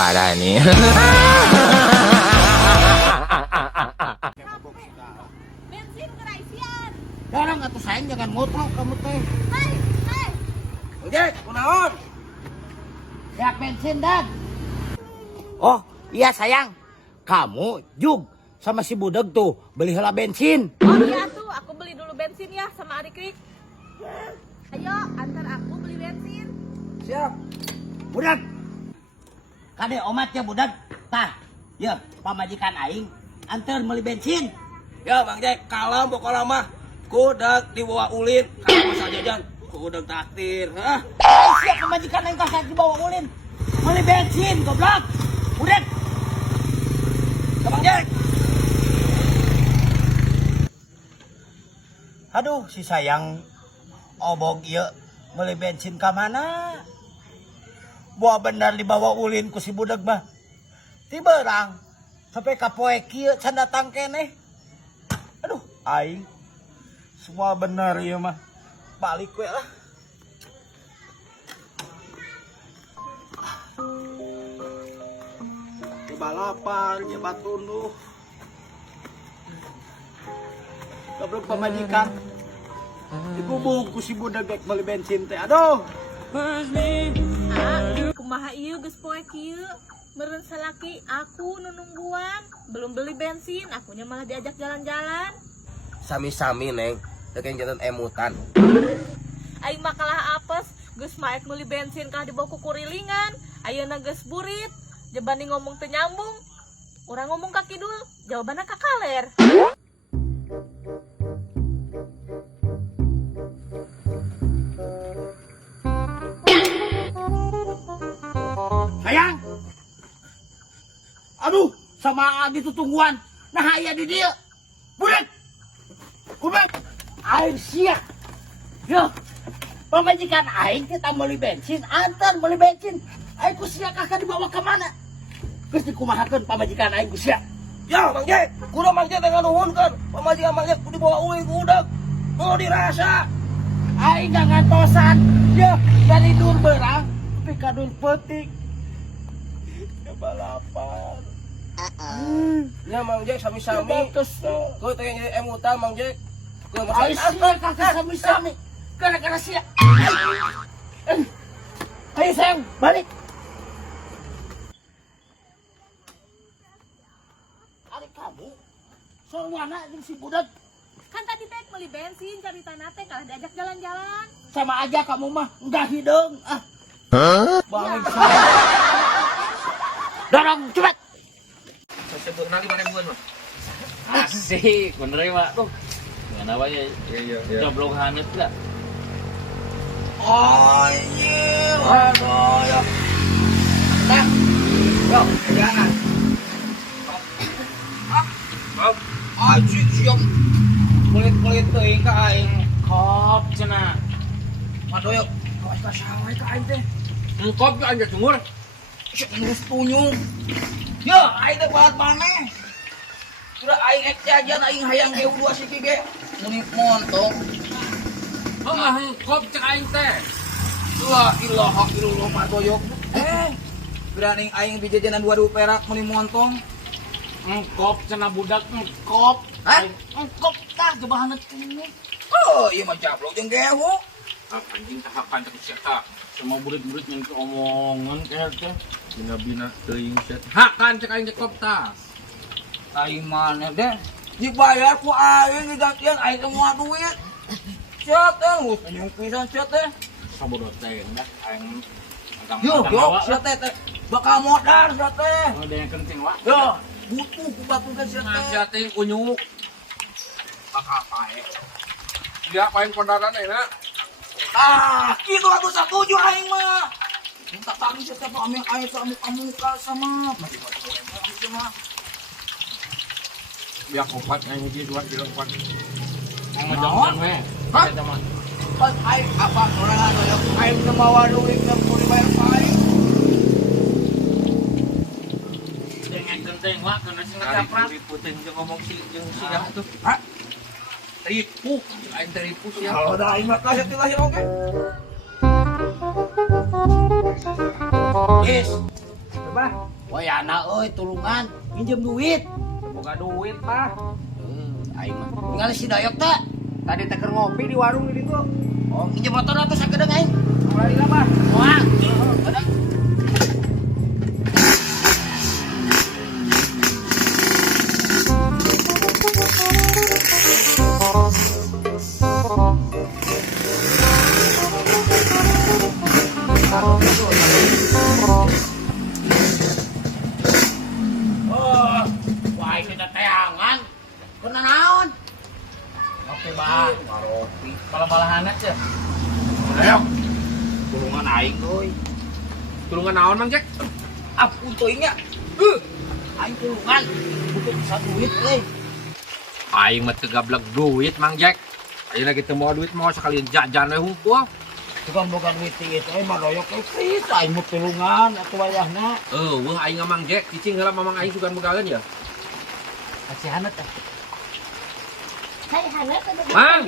parah nih. Bensin keraisian. Dorong atuh sayang jangan ngotrok kamu teh. Hei. Ojek, kunaon? Ya bensin dan. Oh, iya sayang. Kamu Jug sama si Budeg tuh beli heula bensin. Oh iya tuh, aku beli dulu bensin ya sama Adik Krik. Ayo, antar aku beli bensin. Siap. Budeg. Kade omatnya Budeg. Tah, ya pamajikan aing antar beli bensin. Ya Bang Jack, kalem pokoknya mah kudak dibawa ulin, kalau masa jajan kudak takdir. Hah? Siap pamajikan aing kasar dibawa ulin. Beli bensin, goblok. Budeg. Ya Bang Jack. Aduh, si sayang obog ieu beli bensin ka mana? Buah benar dibawa ulin ku si Budeg mah. Ti beurang sampai ka poe kieu can datang keneh. Aduh, aing semua benar ieu mah. Balik we lah. Balapan, nyebat tunduh. Goblok pamajikan. Dikubung ku si Budeg beli bensin teh. Aduh. Kumaha ieu geus poe kieu. Meureun salaki aku nu nungguan, belum beli bensin, akunya malah diajak jalan-jalan. Sami-sami Neng, dekeng jalan emutan. Aing mah kalah apes, geus maek meuli bensin kah dibawa ku kurilingan. Ayeuna geus burit, jebani ngomong teu nyambung. Urang ngomong ka kidul, jawabanna ka kaler. Sayang. Aduh, sama Adi tuh tungguan. Nah, aya di dia. Budeg. Kubeng. Aing siap. Yo. Pemajikan aing kita beli bensin, antar beli bensin. Aing ku siap kakak dibawa ke mana? Geus dikumahakeun pamajikan aing ku siap. Ya Bang Jack, kudu Bang Jack dengan nuhunkeun. Pamajikan Bang Jack kudu dibawa ulin kudak. Mau dirasa. Aing gak ngantosan. Yo, dari dur berang tapi kadul petik. Ya balapan. Ya Bang Jack sami-sami. Kau teh jadi emutan Bang Jack. Kau Aing masih siap kakak sami-sami. Gara-gara siap. Ayo sayang, balik. Adik kamu, soal mana jeung si Budeg? Kan tadi teh meuli bensin, cari tanah teh kalah diajak jalan-jalan. Sama aja kamu mah enggak hidung. Ah. Balik dorong cepet. sebut nanti mana bukan mah? Asik, bener ya Pak tuh. Kenapa ya? Iya. Joblok hanet lah. Anjir, aduh ya. Nah, yo, jangan. Anjir, siap. Kulit-kulit teuing ka aing. Kop cenah. Aduh yuk, kawas ka sawai ka aing teh. Kop aja sumur. Syuk nurus tunyung. Yo, aing teh bahat maneh. Sudah aing ek jajan aing hayang ge dua siki ge. Muni montong. Kop cek aing teh. La ilaha illallah madoyok. Berani aing bijajanan 2000 perak muni montong. Kop cenah budak kop. Hah? Kop tah jebahan ini. Oh, iya mah jablok jeung gehu. Anjing tahapan teh sia. Semua murid-murid yang omongan kayak teh. Bina-bina teuing teh. Hakan cek aing kop tah. Aing mana deh? Dibayar ku aing digantian aing semua duit. Siap teh, geus nyung pisan siap teh. Sabodot teh dah aing. Yo, siap teh teh. Bakal modal siap teh. Ada yang penting wa. Yo, butuh ku batukeun siap teh. Nasihat teh unyuk. Bakal pae. Dia paling pondaran enak. Ah, kitu atuh satuju aing mah. Minta tadi siap teh pamih aing kamu sama. Masih mah. Biar kopat yang hiji dua kilo kopat. Yang Naon? ngejongkan we. Hah? Kita mah. Pas aing apa sorangan aya aing teu mawa duit keur kudu bayar pae. Dengan genteng wa kana sing ngajaprak. Puting jeung ngomong si jeung Siapa siapa tuh? Hah? Ripu, aing teh ripu sia. Kalau dah aing mah kasih tilahir oge. Yes. Coba. Wayana euy tulungan, minjem duit. Boga duit mah. Aing mah. Ningali si Dayok teh. Tadi teh keur ngopi di warung di ditu. Oh, minjem motor atuh sakedeung aing. Mulai lah mah. Wah. Ada. Oh, wah itu teteangan. Kena naon? Oke, Bang. Maropi. Bala-balahanet ya. Ayo. Tulungan aing euy. Tulungan naon, Mang Jack? Ampun teuing nya. Aing tulungan. Butuh bisa duit euy. Aing mah teu gablek duit, Mang Jack. Ayeuna kitu mau duit mau sekalian jajan we hungkul. Tukang boga duit ieu teh mah doyok euy. Aing mah tulungan atuh wayahna. Wah aing Mang Jack, cicing heula mamang aing sugan begaeun ya. Kasihan teh. Hai Hana, Mang.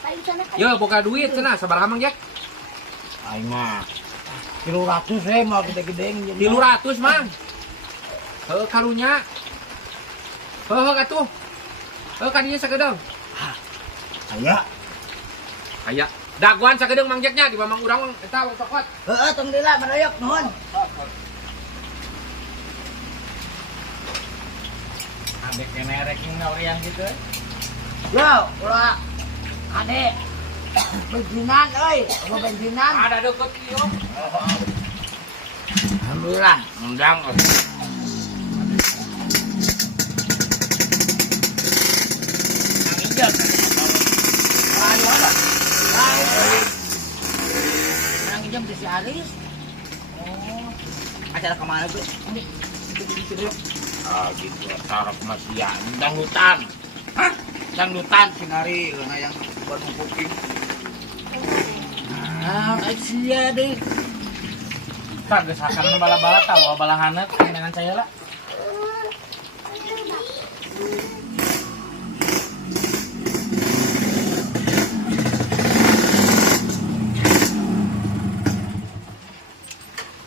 Hai sana. Yo boga duit cenah sabaraha Mang Jack? Aing mah 300 mah gede-gede 300, Mang. Heuh karunya. Heuh atuh. Heuh ka dieu sagedeung. Aya. Aya daguan sagedeung Mang Jacknya di mamang urang eta cokot. Heeh, tong dila madoyok nuhun. Ambek kene reking ngalian gitu. Yo, ulah ade. Bensinan euy, apa bensinan? Ada deket ieu. Alhamdulillah, undang. Nang injek. Ayo ada. Nang injek di si Aris. Oh. Acara kemana tuh? Ah gitu, tarap masia dangdutan. Hah? Dangdutan sinari yang buat kuping. Ah, sia deh. Tak geus hakan bala-bala tahu balahanet dengan saya lah.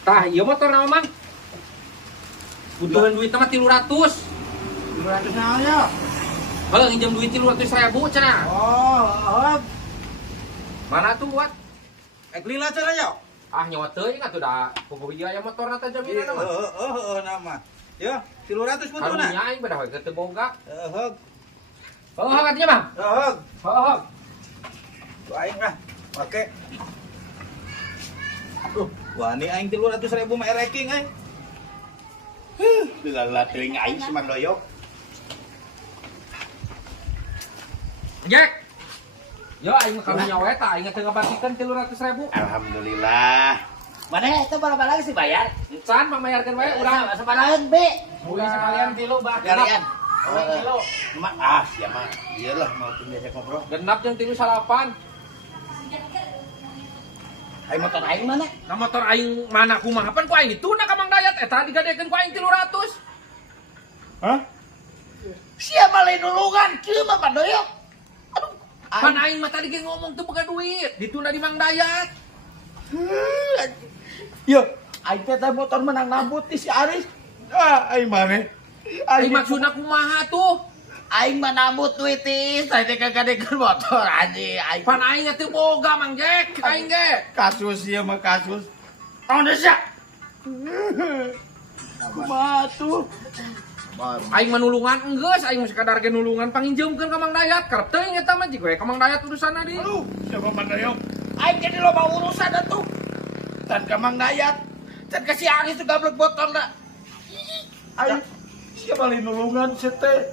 Tah, ieu motor naon, Mang? Butuhan duit mah 300. 200 naon ya? Kalau nginjem duit 300.000 cenah. Oh, Mana tuh buat? Lila cara ya? Ah nyawa teuing atuh da pogo ieu aya motor na teh jaminan mah. Nama. Ya, 300 pun tuh Karunya aing beda we teu boga. Heg. Oh, katanya, Bang. Heg. Oh. Aing lah. Oke. Wani aing 300.000 mah ranking aing. Lala teuing aing si Mandoyok. Jack. Yo aing karunya we tah aing teu ngabakikeun 300.000. Alhamdulillah. mana itu bala-bala sih bayar? Encan pamayarkeun we urang. Sabarahan be. Mulai sekalian tilu bah. Kalian. Kilo. Ya mah. Iyalah mau diajak ngobrol. Genap jeung 38. Aing motor aing mana? Na motor aing mana kumaha pan ku aing dituna ka Mang Dayat eta digadekeun ku aing 300. Hah? Siapa lain nulungan kieu mah Pandoyok. Aduh, Pan aing mah tadi ge ngomong teu boga duit, dituna di Mang Dayat. Yo, aing teh motor menang nambut ti si Aris. Aing mana? Aing maksudna kumaha tuh? Aing mah nambut duit ti, saya teh kagadekeun motor anjing. Aing Pan aing teu boga Mang Jack, aing ge. Kasus ieu mah kasus. tahun desa. Kumaha tuh? Aing manulungan enggeus, aing mah sekadar ge nulungan panginjeumkeun ka Mang Dayat. Karep teuing eta mah jiga we ka Mang Dayat urusanna di. Aduh, siapa Mandoyok? Aing jadi loba urusan atuh. Dan ka Mang Dayat. Dan ka si Aris tuh gablek botolna. Aing siapa lain nulungan sete?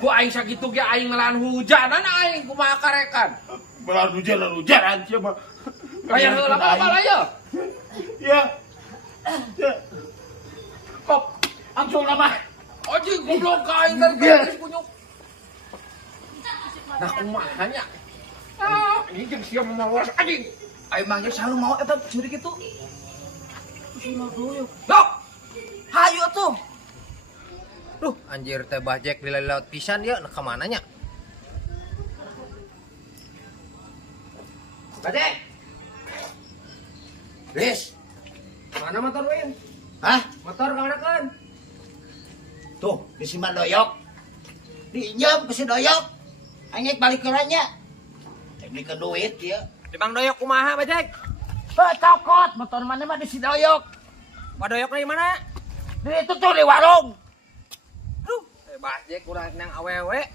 Ku aing sakitu ge aing melaan hujanan aing kumaha karekan. Belar hujan siapa? Bayar heula apa ya? Ya. Ya. Kok langsung nama. Oji goblok ka aing teh geus punyuk. Nah kumaha nya? Ah, ini jeung sia mamawas anjing. Aing mah geus selalu mau eta curi kitu. Dok. Hayu tuh. Duh, anjir teh bajek dilaut pisan ya, nah kemana nya? Bade. Ris, Mana motor we? Hah? Motor kemana kan? Tuh, di si Doyok. Diinjem ke si Doyok. Hanya balik keranya. Ini ke duit ya. Di Bang Doyok kumaha bajek? Cokot, motor mana mah di si Doyok. Pak Doyok di mana? Di itu tuh di warung. Aduh, bajek kurang nang awewe.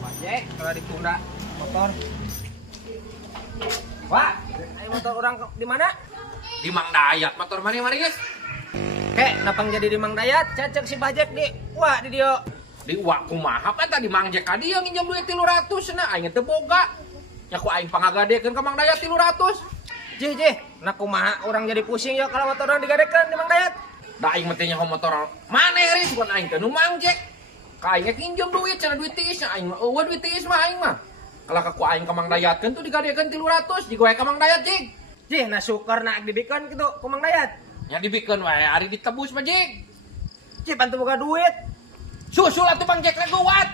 Bajek kalau ditunda motor. Wah, ayo motor orang di mana? Di Mang Dayat motor mari guys. Kek, napang jadi di Mang Dayat, cacek si bajek di. Wah, di dia. Di uak kumaha apa tadi Mang Jack kadi yang nginjem duit 300 na aing teu boga. Ya ku aing pangagadekeun ka Mang Dayat 300. Jih, nak kumaha orang jadi pusing ya kalau motor orang digadekeun di Mang Dayat. Da aing mah teh nyaho motor maneh ris bukan aing teh nu Mang Jack. Ka aing nginjem duit cenah duit tiis nya aing mah eueuh duit tiis mah aing mah. Kalau ka ku aing ka Mang Dayatkeun tuh digadekeun 300 jigo ka Mang Dayat jig. Jih, nah syukur nak dibikeun kitu ku Mang Dayat. Nya dibikeun wae ari ditebus mah jig. Jih, bantu boga duit. Susul atuh Mang Jack leguat.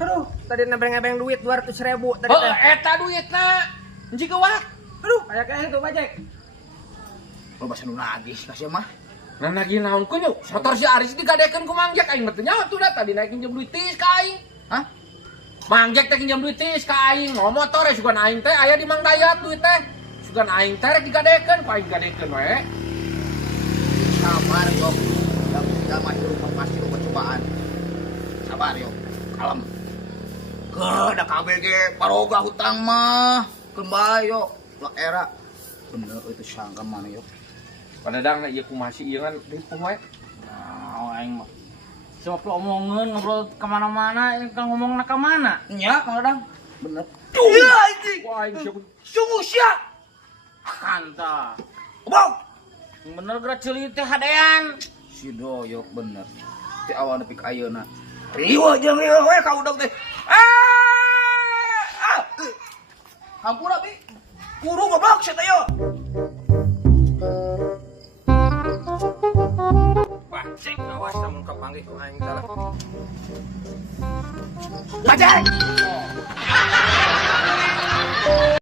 Aduh, tadi nebeng-nebeng duit 200.000 tadi teh. Eta duitna. Jigo wak. Aduh, kayak kayak itu bajek. Lo bahasa nu nagis kasih mah. Nah lagi naon ku nya? Motor si Aris digadekeun ku Mang Jack aing mah teu nyaho tuh da tadi naik pinjem duit tiis ka aing. Hah? Mang Jack teh pinjem duit tiis ka aing. Ngo motor e sugan aing teh aya di Mang Dayat duit teh. Sugan aing teh rek digadekeun ku aing gadekeun we. Sabar yo. Yang tinggal masih rumah pasti rumah cobaan. Sabar yo. Kalem. Ke da KBG paroga hutang mah. Kembali yo. Lah era. Bener itu sangka mana yo. Padahal ieu ku masih ieu kan ripuh we. Nah, aing mah. Siapa omongan ngobrol kemana-mana, ini kan ngomongna ke mana? Nya Kang Dadang. Bener. Iya anjing. Wah aing siapa? Sungguh sia. Kanta. Bang. Yang bener gerak ceuli teh hadean. Si Doyok bener. Ti awal nepi ka ayeuna. Riwa jeung riwa we ka udang teh. Hampura bi. Guru goblok sia teh yo. Wah, cek awas namun kepanggih ku aing salah. Bajek.